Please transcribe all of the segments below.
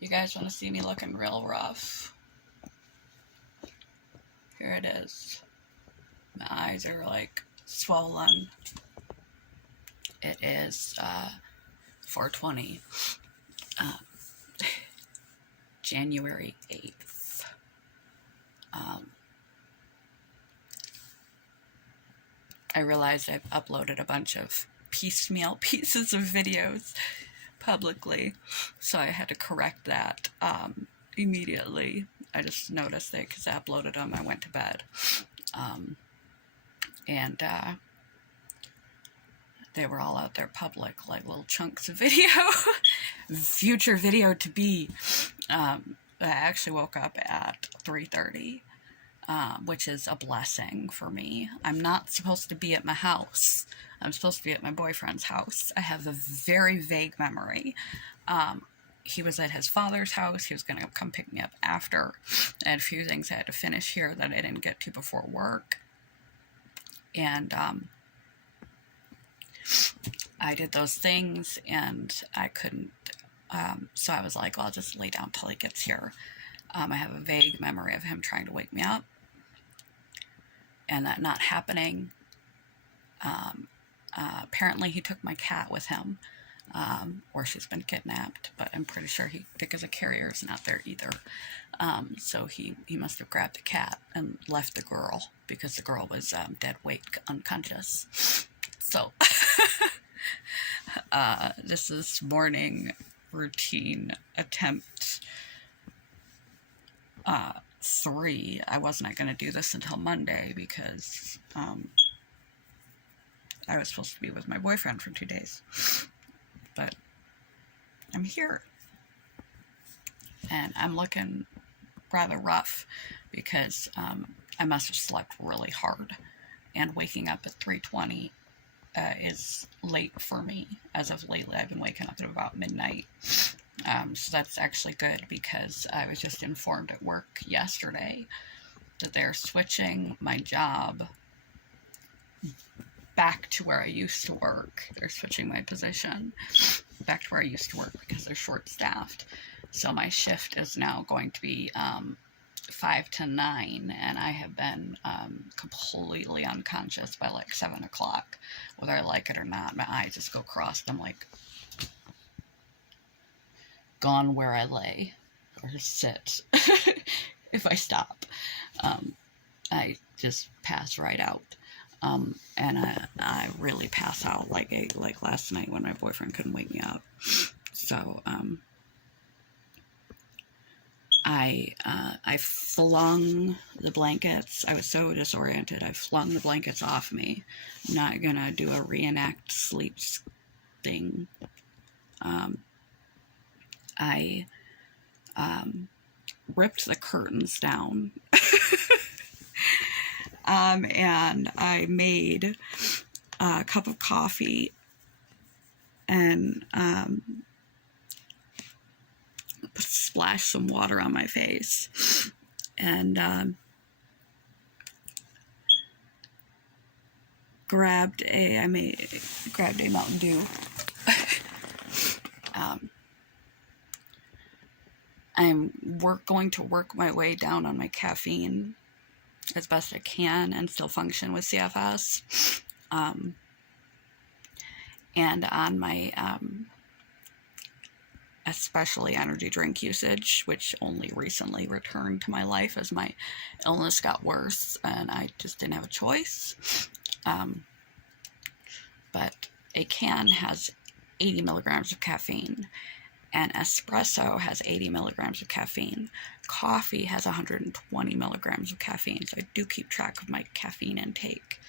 You guys want to see me looking real rough? Here it is. My eyes are like swollen. It is 4/20, January 8th. I realized I've uploaded a bunch of piecemeal pieces of videos publicly, so I had to correct that immediately. I just noticed it because I uploaded them. I went to bed, and they were all out there public, like little chunks of video. Future video to be. I actually woke up at 3:30, which is a blessing for me. I'm not supposed to be at my house. I'm supposed to be at my boyfriend's house. I have a very vague memory. He was at his father's house. He was going to come pick me up after. I had a few things I had to finish here that I didn't get to before work. And I did those things, and I couldn't. So I was like, well, I'll just lay down till he gets here. I have a vague memory of him trying to wake me up, and that not happening. Apparently he took my cat with him, or she's been kidnapped, but I'm pretty sure because a carrier is not there either. So he must have grabbed the cat and left the girl, because the girl was dead weight unconscious. So this is morning routine attempt 3. I wasn't going to do this until Monday because I was supposed to be with my boyfriend for 2 days, but I'm here, and I'm looking rather rough because I must have slept really hard, and waking up at 3:20 is late for me. As of lately, I've been waking up at about midnight, so that's actually good, because I was just informed at work yesterday that they're switching my job back to where I used to work. They're switching my position back to where I used to work because they're short-staffed. So my shift is now going to be 5 to 9, and I have been completely unconscious by like 7 o'clock, whether I like it or not. My eyes just go crossed. I'm like gone where I lay or sit. If I stop, I just pass right out. And I really pass out like last night when my boyfriend couldn't wake me up. So I flung the blankets. I was so disoriented. I flung the blankets off me. I'm not gonna do a reenact sleep thing. I ripped the curtains down. And I made a cup of coffee and splashed some water on my face, and grabbed a Mountain Dew. I'm going to work my way down on my caffeine as best I can and still function with CFS, and on my especially energy drink usage, which only recently returned to my life as my illness got worse and I just didn't have a choice. But a can has 80 milligrams of caffeine, and espresso has 80 milligrams of caffeine. Coffee has 120 milligrams of caffeine, so I do keep track of my caffeine intake.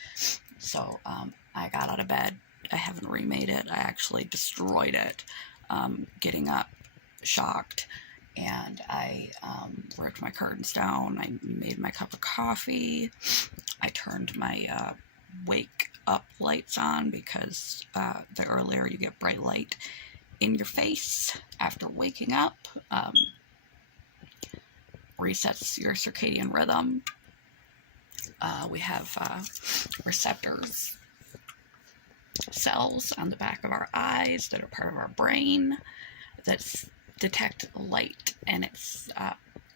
So I got out of bed. I haven't remade it. I actually destroyed it, getting up shocked, and I ripped my curtains down. I made my cup of coffee. I turned my wake up lights on, because the earlier you get bright light in your face after waking up, resets your circadian rhythm. We have receptors, cells on the back of our eyes that are part of our brain that detect light, and it's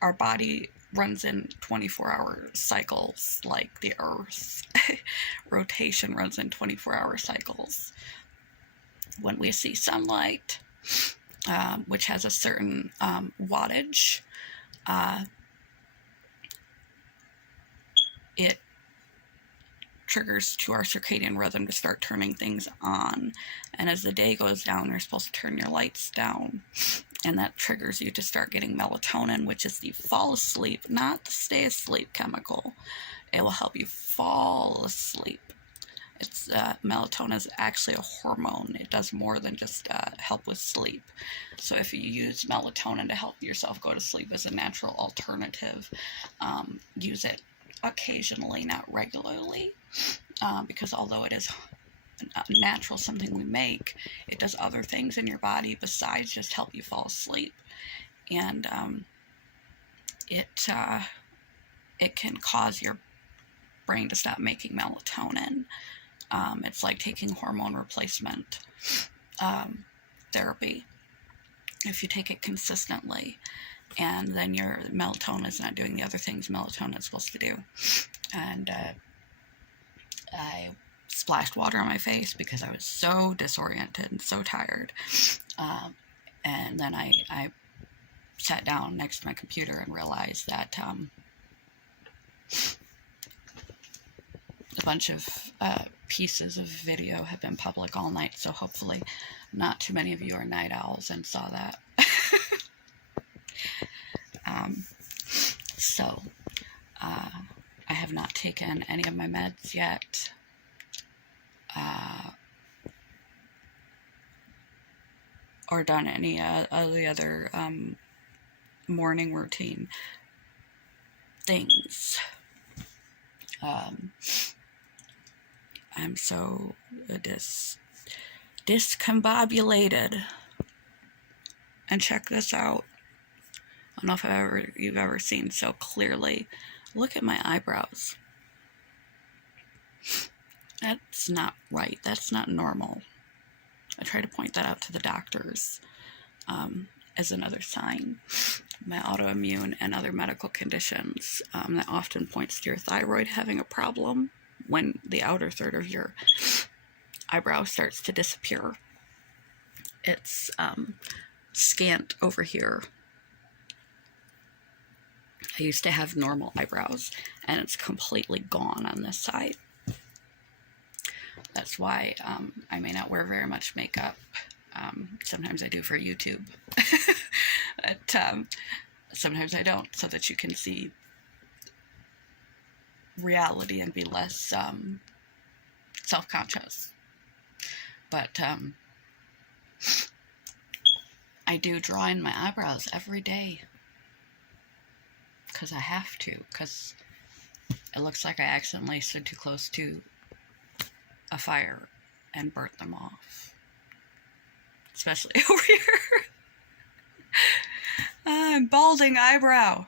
our body runs in 24-hour cycles like the Earth. Rotation runs in 24-hour cycles. When we see sunlight, which has a certain wattage, it triggers to our circadian rhythm to start turning things on. And as the day goes down, you're supposed to turn your lights down. And that triggers you to start getting melatonin, which is the fall asleep, not the stay asleep chemical. It will help you fall asleep. It's melatonin is actually a hormone. It does more than just help with sleep. So if you use melatonin to help yourself go to sleep as a natural alternative, use it occasionally, not regularly, because although it is natural, something we make, it does other things in your body besides just help you fall asleep. And it can cause your brain to stop making melatonin. It's like taking hormone replacement therapy if you take it consistently, and then your melatonin is not doing the other things melatonin is supposed to do. And I splashed water on my face because I was so disoriented and so tired. And then I sat down next to my computer and realized that a bunch of pieces of video have been public all night, so hopefully not too many of you are night owls and saw that. So I have not taken any of my meds yet. Or done any of the other morning routine things. I'm so discombobulated. And check this out. I don't know if you've ever seen so clearly. Look at my eyebrows. That's not right. That's not normal. I try to point that out to the doctors as another sign. My autoimmune and other medical conditions that often points to your thyroid having a problem when the outer third of your eyebrow starts to disappear. It's scant over here. I used to have normal eyebrows, and it's completely gone on this side. That's why I may not wear very much makeup. Sometimes I do for YouTube. But sometimes I don't, so that you can see reality and be less self-conscious. But I do draw in my eyebrows every day. Because I have to. Because it looks like I accidentally stood too close to a fire and burnt them off. Especially over here. Balding eyebrow.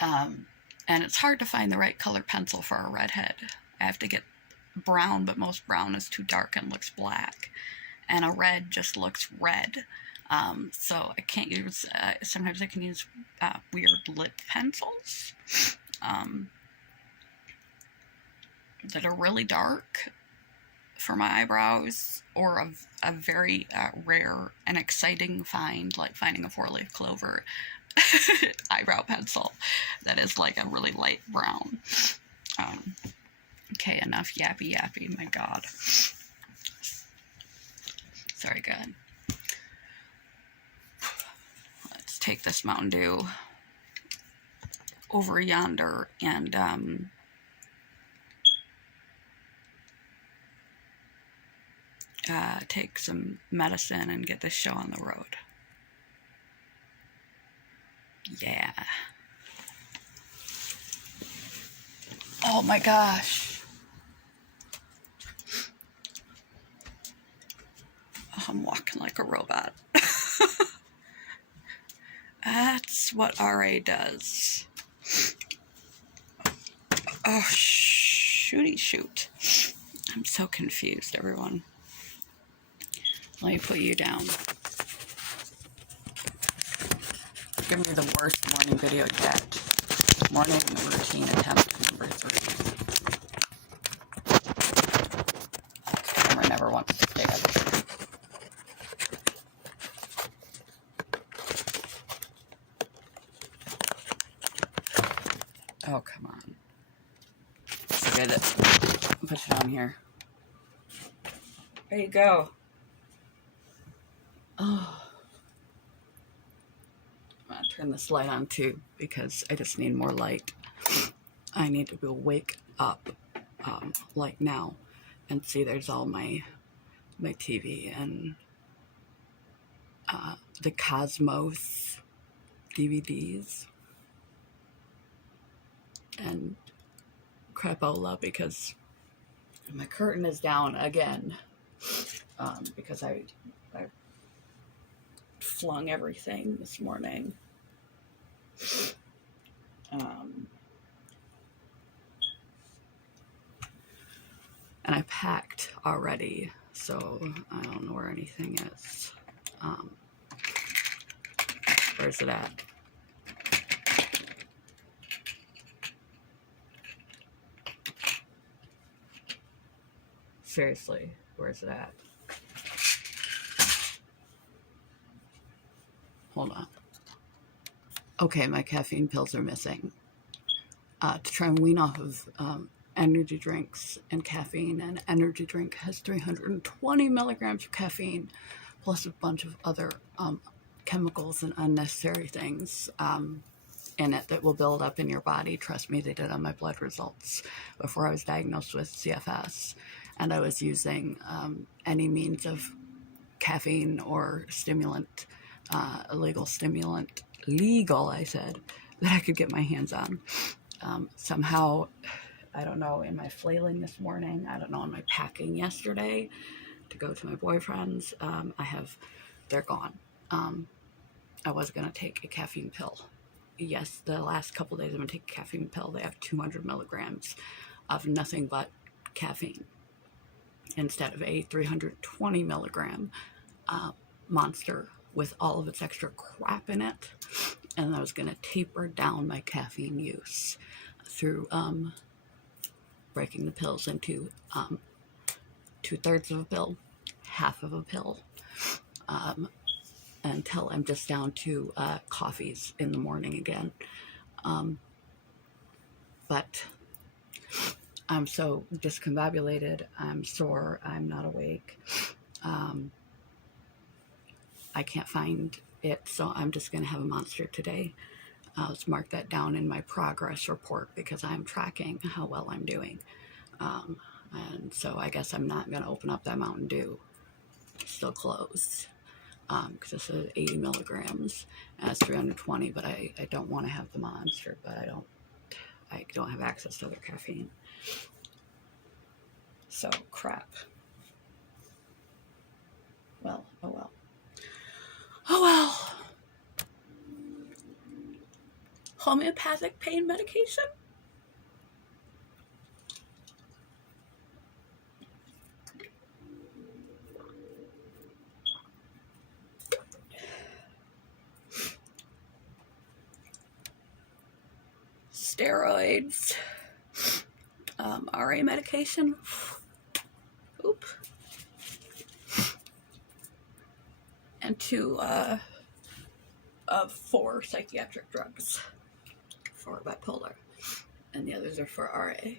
And it's hard to find the right color pencil for a redhead. I have to get brown, but most brown is too dark and looks black. And a red just looks red. So I can't use, sometimes I can use weird lip pencils that are really dark for my eyebrows, or a very rare and exciting find, like finding a 4-leaf clover eyebrow pencil that is like a really light brown. Okay, enough yappy, my God. Sorry, go ahead. Let's take this Mountain Dew over yonder and take some medicine and get this show on the road. Yeah. Oh my gosh. Oh, I'm walking like a robot. That's what RA does. Oh, shooty shoot. I'm so confused, everyone. Let me put you down. Give me the worst morning video yet. Morning routine attempt number 3. Camera never wants to stay up. Oh, come on. Forget it. Put it on here. There you go. Oh. I'm going to turn this light on too because I just need more light. I need to wake up like now and see there's all my TV and the Cosmos DVDs and crapola because my curtain is down again because I flung everything this morning. And I packed already, so I don't know where anything is. Where's it at? Seriously, where's it at? Hold on. Okay, my caffeine pills are missing. To try and wean off of energy drinks and caffeine, and energy drink has 320 milligrams of caffeine, plus a bunch of other chemicals and unnecessary things in it that will build up in your body. Trust me, they did on my blood results before I was diagnosed with CFS, and I was using any means of caffeine or stimulant, illegal stimulant, I said, that I could get my hands on. Somehow, I don't know, in my flailing this morning, I don't know, in my packing yesterday to go to my boyfriend's, they're gone. I was going to take a caffeine pill. Yes, the last couple days I'm going to take a caffeine pill. They have 200 milligrams of nothing but caffeine instead of a 320 milligram monster with all of its extra crap in it. And I was going to taper down my caffeine use through breaking the pills into 2/3 of a pill, half of a pill, until I'm just down to coffees in the morning again. But I'm so discombobulated, I'm sore, I'm not awake. I can't find it, so I'm just going to have a monster today. Let's mark that down in my progress report because I'm tracking how well I'm doing. And so I guess I'm not going to open up that Mountain Dew. It's still closed because this is 80 milligrams and it's 320, but I don't want to have the monster, but I don't have access to other caffeine. So crap. Well, oh well. Oh well. Homeopathic pain medication? Steroids. RA medication. Oop. And 2 of 4 psychiatric drugs for bipolar, and the others are for RA.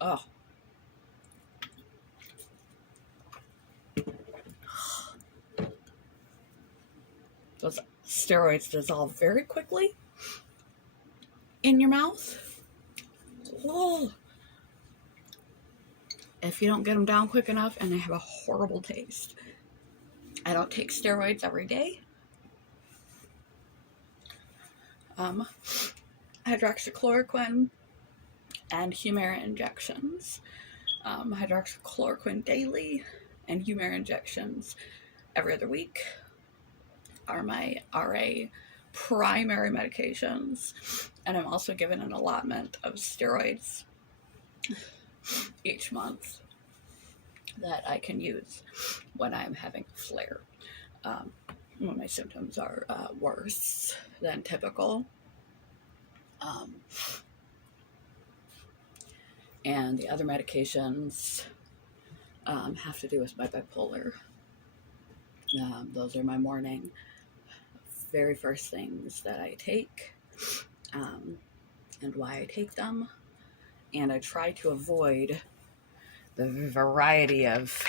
Oh. Those steroids dissolve very quickly in your mouth. Whoa. If you don't get them down quick enough, and they have a horrible taste. I don't take steroids every day. Hydroxychloroquine and Humira injections. Hydroxychloroquine daily and Humira injections every other week are my RA primary medications, and I'm also given an allotment of steroids each month that I can use when I'm having a flare, when my symptoms are worse than typical. And the other medications have to do with my bipolar. Those are my morning very first things that I take, and why I take them. And I try to avoid the variety of,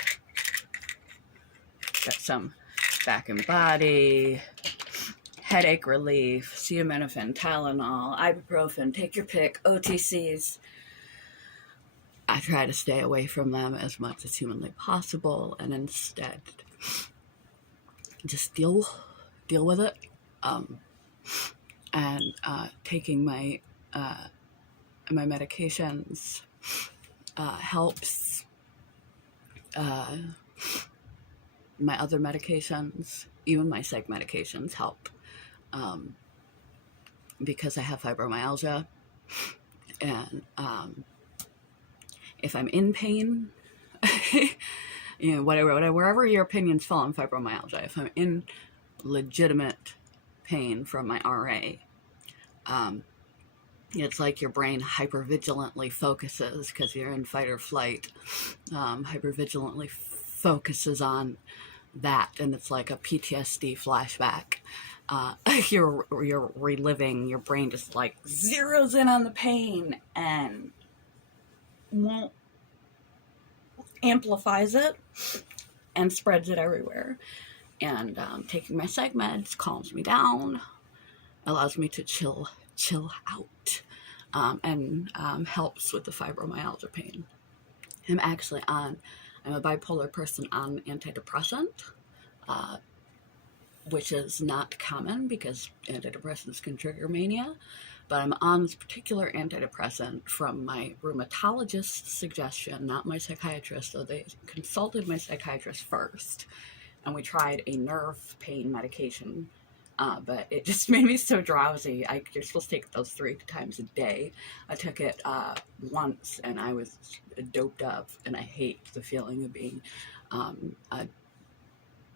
got some back and body, headache relief, acetaminophen, Tylenol, ibuprofen, take your pick, OTCs. I try to stay away from them as much as humanly possible, and instead just deal with it. And taking my medications helps. My other medications, even my psych medications, help, because I have fibromyalgia, and if I'm in pain, wherever your opinions fall on fibromyalgia, if I'm in legitimate pain from my RA, it's like your brain hypervigilantly focuses, because you're in fight or flight, hypervigilantly focuses on that, and it's like a PTSD flashback. You're reliving, your brain just like zeroes in on the pain and won't amplifies it and spreads it everywhere. And taking my psych meds calms me down, allows me to chill out, and helps with the fibromyalgia pain. I'm a bipolar person on antidepressant, which is not common because antidepressants can trigger mania, but I'm on this particular antidepressant from my rheumatologist's suggestion, not my psychiatrist. So they consulted my psychiatrist first, and we tried a nerve pain medication, but it just made me so drowsy. You're supposed to take those 3 times a day. I took it once, and I was doped up, and I hate the feeling of being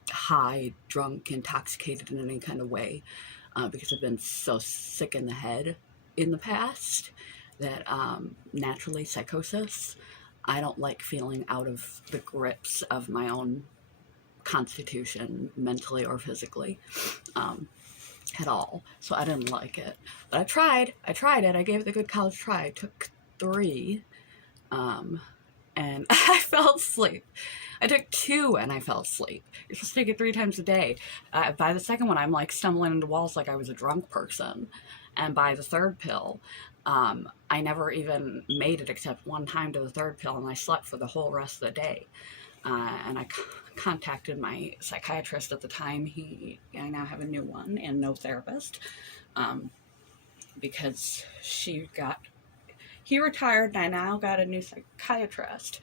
high, drunk, intoxicated in any kind of way, because I've been so sick in the head in the past that naturally psychosis, I don't like feeling out of the grips of my own constitution, mentally or physically, at all. So I didn't like it, but I tried it. I gave it the good college try. I took 3, and I fell asleep. I took 2 and I fell asleep. You're supposed to take it 3 times a day. By the second one, I'm like stumbling into walls like I was a drunk person. And by the 3rd pill, I never even made it except one time to the 3rd pill, and I slept for the whole rest of the day. And I contacted my psychiatrist at the time. I now have a new one and no therapist, because he retired, and I now got a new psychiatrist.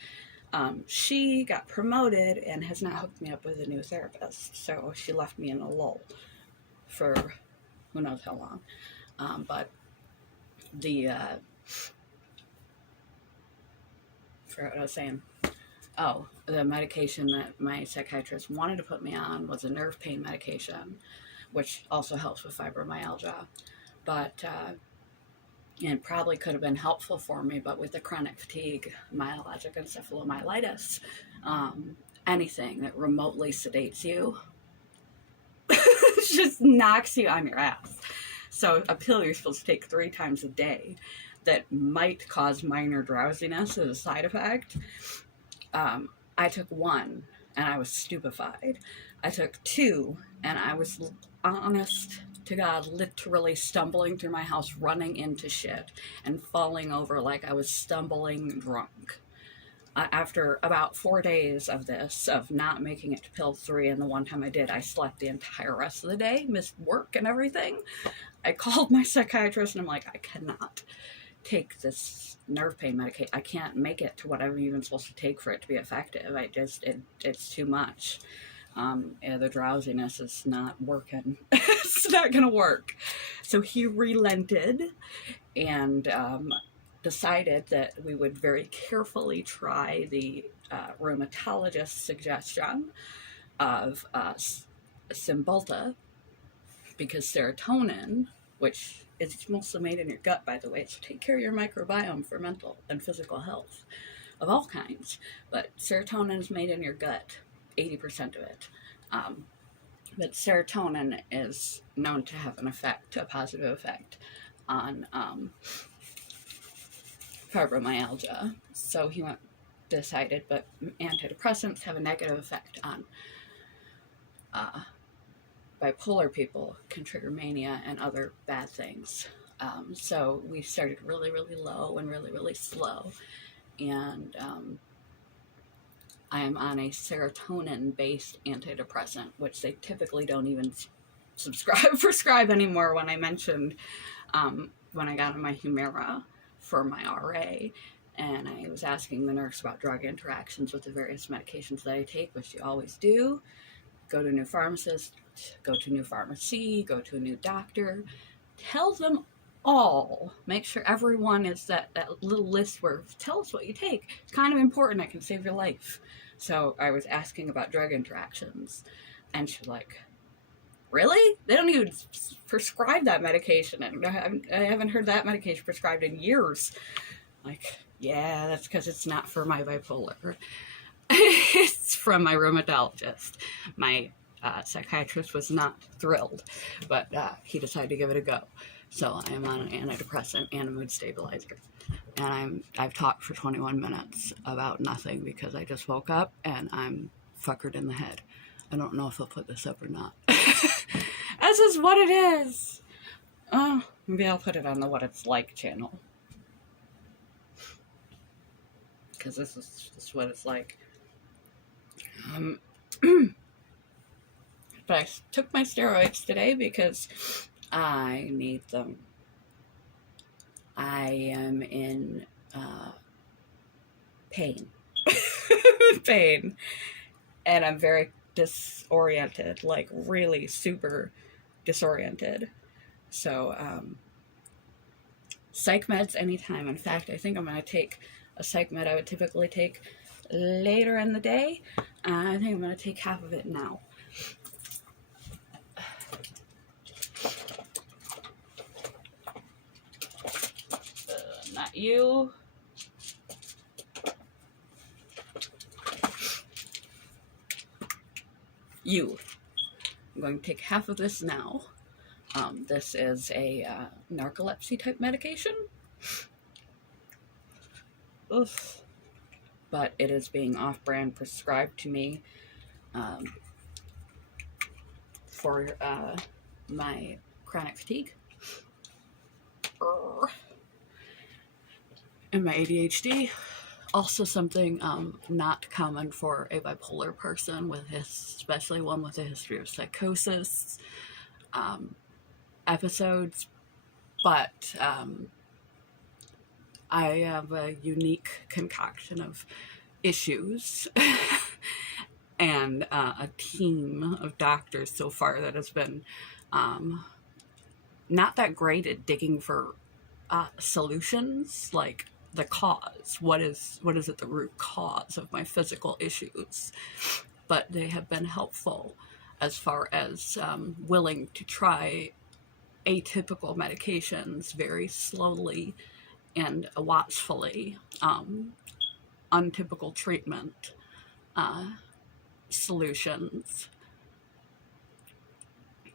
She got promoted and has now hooked me up with a new therapist. So she left me in a lull for who knows how long. But forgot what I was saying. Oh, the medication that my psychiatrist wanted to put me on was a nerve pain medication, which also helps with fibromyalgia. But and probably could have been helpful for me, but with the chronic fatigue, myalgic encephalomyelitis, anything that remotely sedates you just knocks you on your ass. So a pill you're supposed to take 3 times a day that might cause minor drowsiness as a side effect. I took 1 and I was stupefied. I took 2 and I was, honest to God, literally stumbling through my house, running into shit and falling over like I was stumbling drunk. After about 4 days of this, of not making it to pill 3, and the one time I did, I slept the entire rest of the day, missed work and everything. I called my psychiatrist and I'm like, I cannot take this nerve pain medication. I can't make it to what I'm even supposed to take for it to be effective. It's too much. And the drowsiness is not working. It's not going to work. So he relented and decided that we would very carefully try the rheumatologist's suggestion of Cymbalta, because serotonin, which is mostly made in your gut, by the way, so take care of your microbiome for mental and physical health of all kinds. But serotonin is made in your gut, 80% of it. But serotonin is known to have an effect, a positive effect, on fibromyalgia. So he decided, but antidepressants have a negative effect on bipolar people, can trigger mania and other bad things. So we started really, really low and really, really slow. And I am on a serotonin-based antidepressant, which they typically don't even prescribe anymore. When I mentioned when I got on my Humira for my RA, and I was asking the nurse about drug interactions with the various medications that I take, which you always do. Go to a new pharmacist, go to a new pharmacy, go to a new doctor. Tell them all. Make sure everyone is that little list where tell us what you take. It's kind of important. It can save your life. So I was asking about drug interactions, and she's like, really? They don't even prescribe that medication. And I haven't heard that medication prescribed in years. Like, yeah, that's because it's not for my bipolar. It's from my rheumatologist. My psychiatrist was not thrilled, but he decided to give it a go. So I am on an antidepressant and a mood stabilizer. And I've talked for 21 minutes about nothing because I just woke up and I'm fuckered in the head. I don't know if I'll put this up or not. This is what it is. Oh, maybe I'll put it on the What It's Like channel. Because this is what it's like. But I took my steroids today because I need them. I am in pain. Pain. And I'm very disoriented, like really super disoriented. So, psych meds anytime. In fact, I think I'm going to take a psych med I would typically take later in the day. I think I'm going to take half of it now. Not you. You. I'm going to take half of this now. This is a narcolepsy type medication. Oof. But it is being off-brand prescribed to me for my chronic fatigue and my ADHD. Also something not common for a bipolar person, especially one with a history of psychosis episodes, but I have a unique concoction of issues and a team of doctors so far that has been not that great at digging for solutions, like the cause. What is it the root cause of my physical issues? But they have been helpful as far as willing to try atypical medications very slowly and watchfully, untypical treatment solutions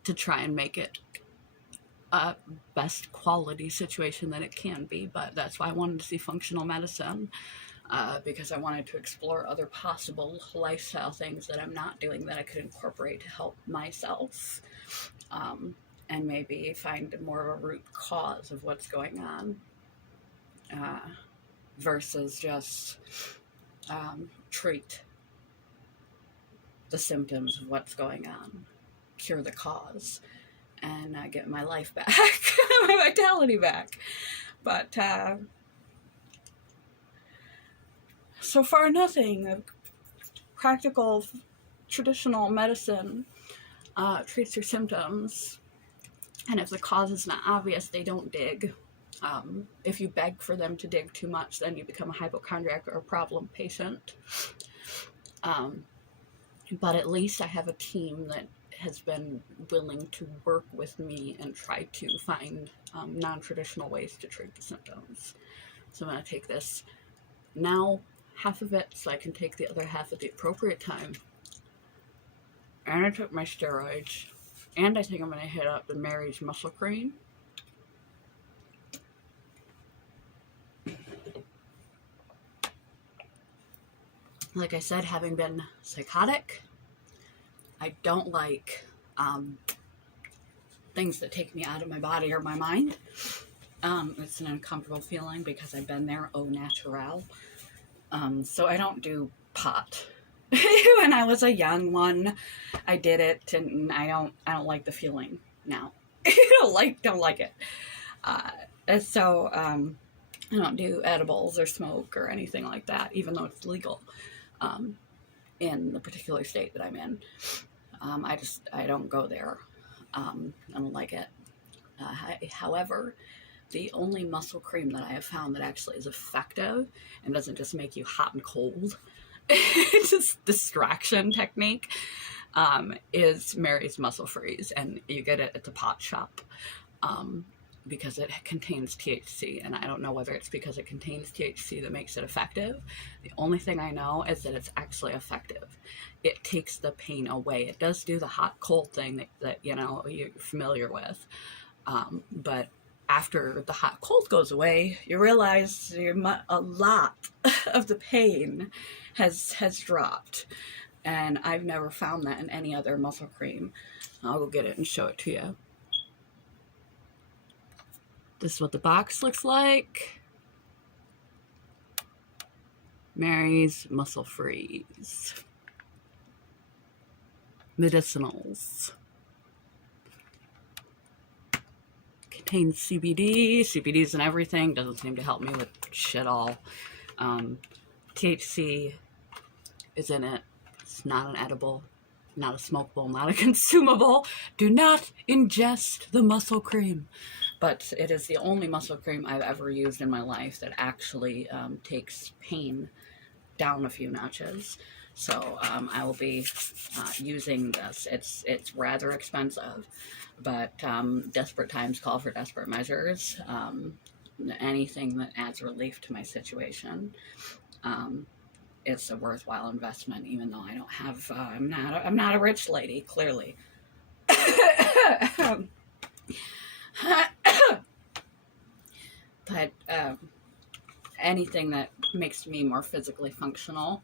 to try and make it a best quality situation that it can be. But that's why I wanted to see functional medicine, because I wanted to explore other possible lifestyle things that I'm not doing that I could incorporate to help myself, and maybe find more of a root cause of what's going on, versus just treat the symptoms of what's going on, cure the cause, and get my life back, my vitality back. But so far, nothing. Practical traditional medicine treats your symptoms, and if the cause is not obvious, they don't dig. If you beg for them to dig too much, then you become a hypochondriac or a problem patient. But at least I have a team that has been willing to work with me and try to find non-traditional ways to treat the symptoms. So I'm going to take this now, half of it, so I can take the other half at the appropriate time. And I took my steroids, and I think I'm going to hit up the Mary's Muscle Cream. Like I said, having been psychotic, I don't like things that take me out of my body or my mind. It's an uncomfortable feeling because I've been there au naturel. So I don't do pot. When I was a young one, I did it, and I don't like the feeling now. don't like it. So I don't do edibles or smoke or anything like that, even though it's legal in the particular state that I'm in. I don't go there. I don't like it. However, the only muscle cream that I have found that actually is effective and doesn't just make you hot and cold, it's just distraction technique, is Mary's Muscle Freeze, and you get it at the pot shop because it contains THC, and I don't know whether it's because it contains THC that makes it effective. The only thing I know is that it's actually effective. It takes the pain away. It does do the hot cold thing that you know you're familiar with, but after the hot cold goes away, you realize a lot of the pain has dropped, and I've never found that in any other muscle cream. I'll go get it and show it to you. This is what the box looks like. Mary's Muscle Freeze. Medicinals. Contains CBD. CBD's in everything. Doesn't seem to help me with shit all. THC is in it. It's not an edible, not a smokable, not a consumable. Do not ingest the muscle cream. But it is the only muscle cream I've ever used in my life that actually takes pain down a few notches. So I will be using this. It's rather expensive, but desperate times call for desperate measures. Anything that adds relief to my situation, it's a worthwhile investment. Even though I don't have, I'm not a rich lady, clearly. But anything that makes me more physically functional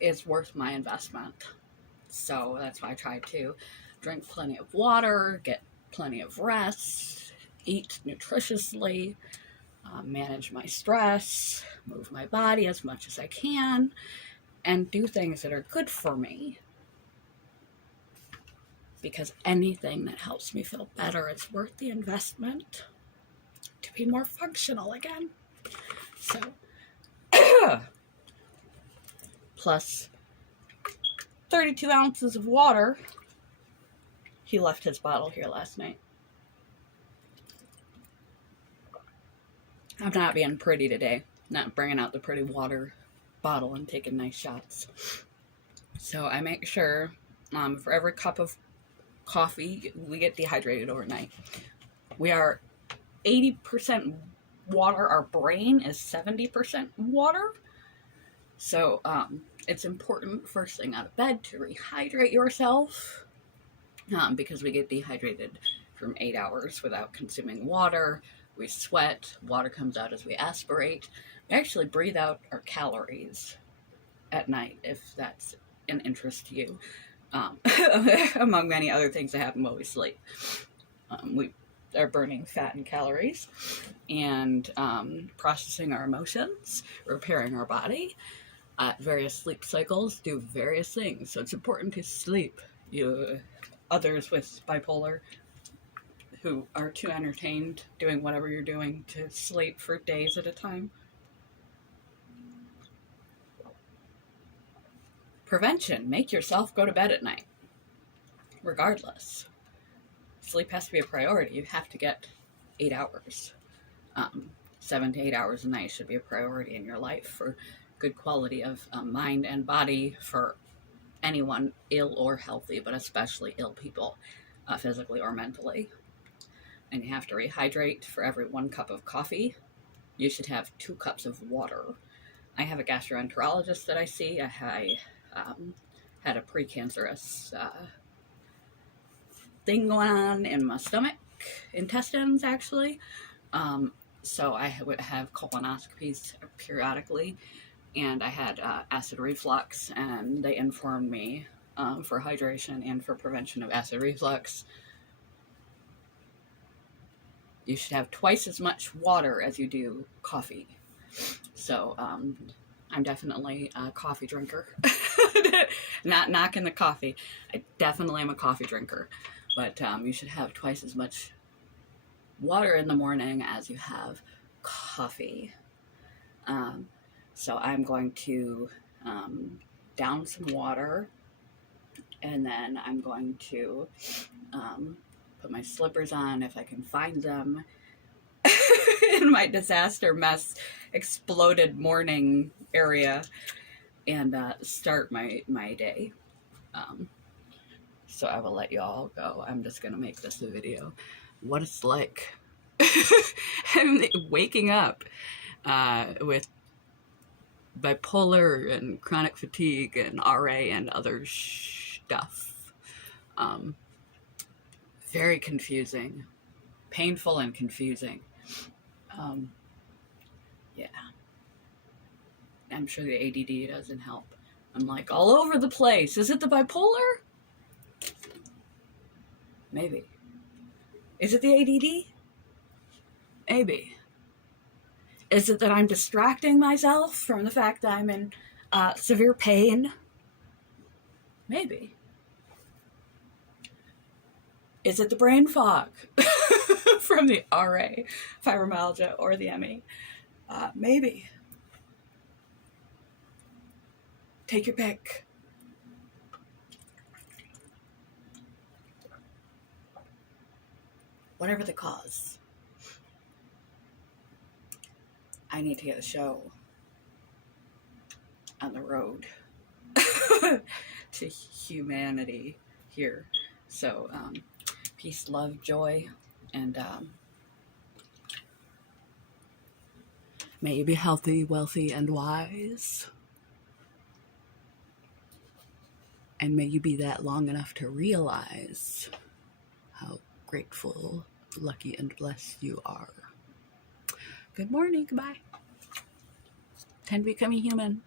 is worth my investment. So that's why I try to drink plenty of water, get plenty of rest, eat nutritiously, manage my stress, move my body as much as I can, and do things that are good for me. Because anything that helps me feel better is worth the investment to be more functional again. So, plus 32 ounces of water. He left his bottle here last night. I'm not being pretty today. Not bringing out the pretty water bottle and taking nice shots. So I make sure for every cup of coffee, we get dehydrated overnight. We are 80% water. Our brain is 70% water. So it's important first thing out of bed to rehydrate yourself because we get dehydrated from 8 hours without consuming water. We sweat, water comes out as we aspirate. We actually breathe out our calories at night, if that's an interest to you, among many other things that happen while we sleep. We are burning fat and calories and processing our emotions, repairing our body. Various sleep cycles do various things, so it's important to sleep. Others with bipolar who are too entertained doing whatever you're doing to sleep for days at a time. Prevention, make yourself go to bed at night, regardless. Sleep has to be a priority. You have to get 8 hours. 7 to 8 hours a night should be a priority in your life for good quality of mind and body for anyone, ill or healthy, but especially ill people, physically or mentally. And you have to rehydrate. For every 1 cup of coffee, you should have 2 cups of water. I have a gastroenterologist that I see. I had a precancerous thing going on in my stomach, intestines actually. So I would have colonoscopies periodically, and I had acid reflux, and they informed me for hydration and for prevention of acid reflux, you should have twice as much water as you do coffee. So I'm definitely a coffee drinker. Not knocking the coffee. I definitely am a coffee drinker. But you should have twice as much water in the morning as you have coffee. So I'm going to down some water, and then I'm going to put my slippers on if I can find them in my disaster mess exploded morning area, and start my day. So I will let you all go. I'm just gonna make this a video. What it's like waking up with bipolar and chronic fatigue and RA and other stuff. Very confusing, painful and confusing. Yeah. I'm sure the ADD doesn't help. I'm like all over the place. Is it the bipolar? Maybe. Is it the ADD? Maybe. Is it that I'm distracting myself from the fact that I'm in severe pain? Maybe. Is it the brain fog from the RA, fibromyalgia, or the ME? Maybe. Take your pick. Whatever the cause, I need to get a show on the road to humanity here. So, peace, love, joy, and may you be healthy, wealthy, and wise. And may you be that long enough to realize how grateful, lucky, and blessed you are. Good morning. Goodbye. Time to become a human.